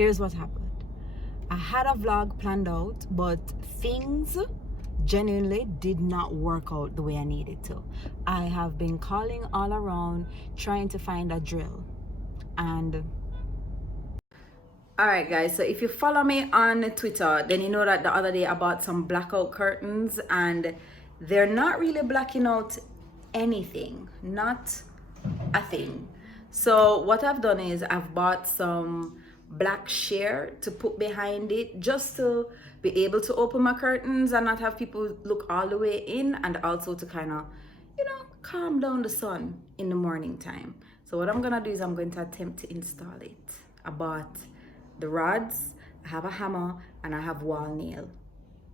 here's what happened. I had a vlog planned out, but things genuinely did not work out the way I needed to. I have been calling all around trying to find a drill, and alright guys, so if you follow me on Twitter, then you know that the other day I bought some blackout curtains and they're not really blacking out anything, not a thing. So what I've done is I've bought some black sheer to put behind it, just to be able to open my curtains and not have people look all the way in, and also to kind of, you know, calm down the sun in the morning time. So what I'm gonna do is I'm going to attempt to install it. I bought the rods, I have a hammer, and I have wall nail.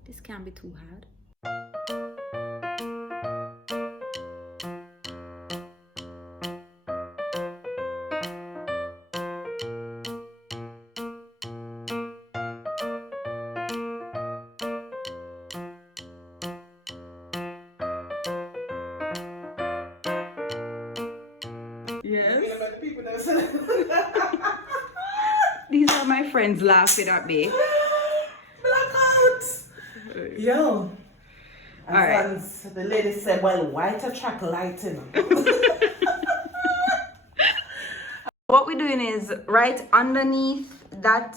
This can't be too hard. Yes. These are my friends laughing at me. Blackout! Yo. Alright. The lady said, well, white attract light, you know. What we're doing is right underneath that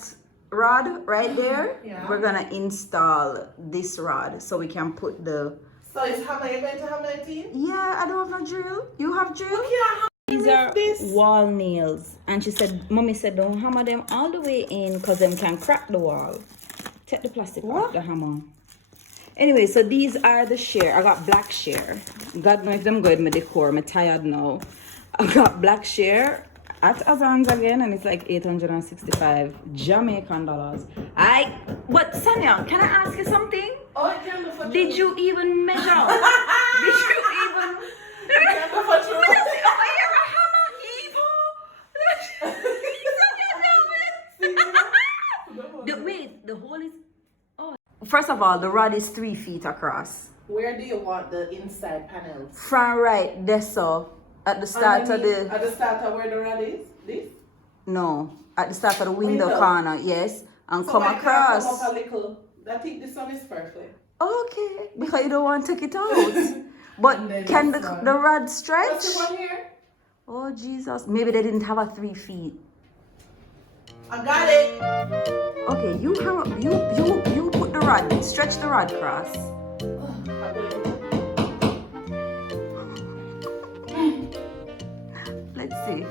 rod right there, we're gonna install this rod so we can put the... So is hammer, you going to hammer it in? Yeah, I don't have no drill. You have drill? Yeah. These are wall nails, and she said, mommy said don't hammer them all the way in because them can crack the wall. Take the plastic off the hammer. Anyway, so these are the shear. I got black shear. God knows if them good my decor. I'm tired now. I got black shear at Azan's again, and it's like 865 Jamaican dollars. But Sanya, can I ask you something? Oh, I can't do for Did you even measure? Did you even? I can't do for true. The hole is... Oh. First of all, the rod is 3 feet across. Where do you want the inside panels? From right there, so at the start of the... At the start of where the rod is? This? No, at the start of the window corner, yes. And so come across. Come up a little. I think this one is perfect. Okay, because you don't want to take it out. But can the rod stretch? What's the one here? Oh, Jesus. Maybe they didn't have a 3 feet. I got it. Okay, you put the rod, stretch the rod across. Let's see.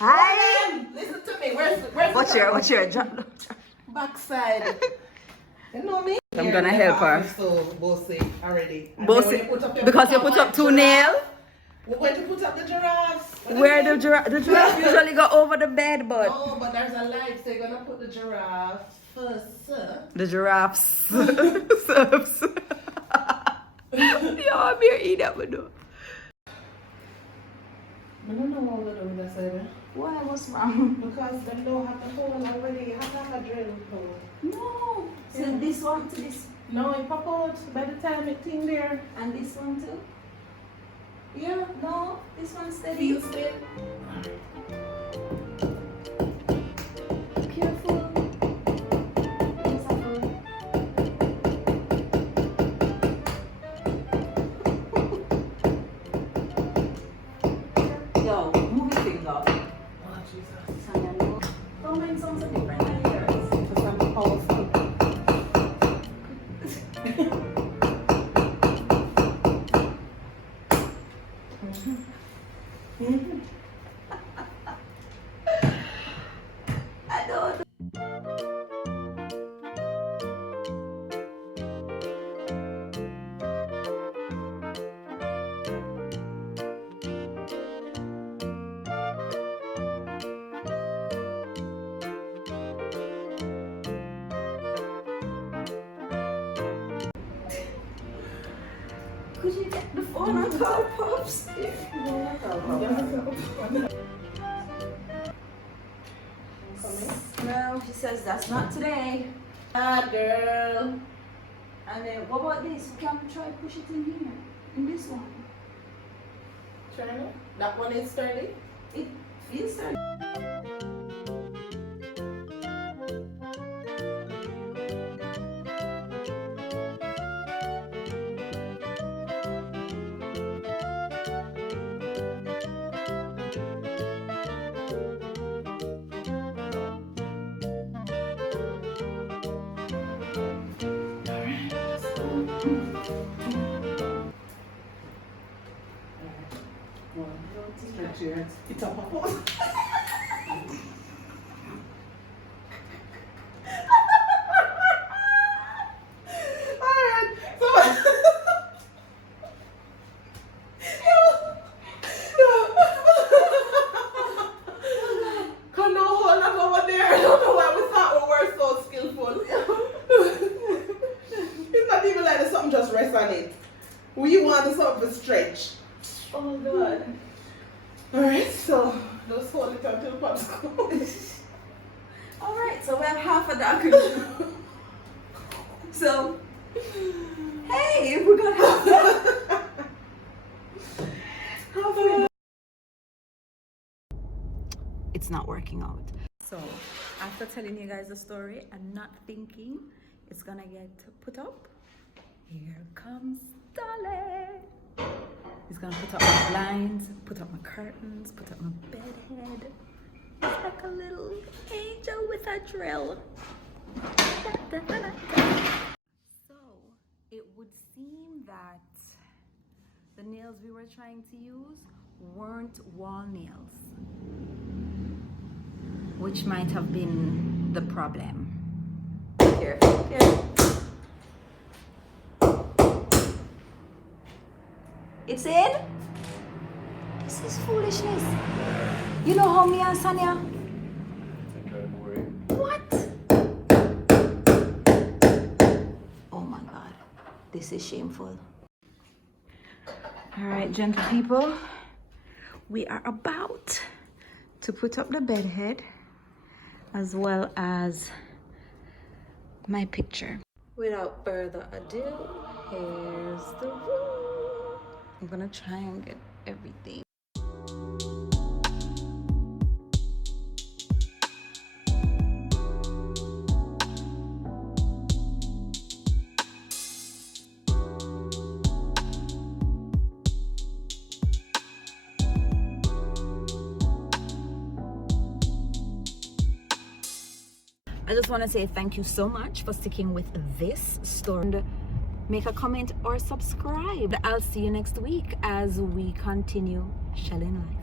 Hi. Listen to me. Where's What's your backside? You know me? I'm gonna help her. So bossy already. Bossy. Because you put up 2 nails. We're going to put up the giraffes. Where the giraffe usually go over the bed, but... Oh, but there's a light, so you're going to put the giraffes first, sir. The giraffes. Serves. Yo, I'm here eating that window. I don't know what we're doing this side. Why? What's wrong? Because they don't have the hole already. You have to have a drill hole. No. So this one to this... No, it pop out by the time it's in there. And this one too? Yeah. No, this one's steady. Feels steady. Careful. Yo, move your finger. Oh, Jesus. Sanya, no. Don't mind some different layers. Because I'm powerful. I don't. Could you get the phone and call Pops? No, she says that's not today. Ah, girl. And then what about this? We can try push it in here. In this one. Try it. That one is sturdy. It feels sturdy. It's a pop. Alright, so come now, hold on over there. I don't know why we thought we were so skillful. It's not even like there's something just rest on it. We want something to stretch. Oh God. Alright, so just hold it until pops goes. Alright, so we have half a dark. So, hey, we got half. It's not working out. So, after telling you guys the story and not thinking it's gonna get put up, here comes Dolly. He's gonna put up my blinds, put up my curtains, put up my bed head. It's like a little angel with a drill. So, it would seem that the nails we were trying to use weren't wall nails, which might have been the problem. Here. It's in? This is foolishness. You know how me and Sanya? What? Oh my God. This is shameful. Alright, gentle people. We are about to put up the bed head as well as my picture. Without further ado, here's the room. I'm gonna try and get everything. I just want to say thank you so much for sticking with this story. Make a comment or subscribe. I'll see you next week as we continue Shelling life.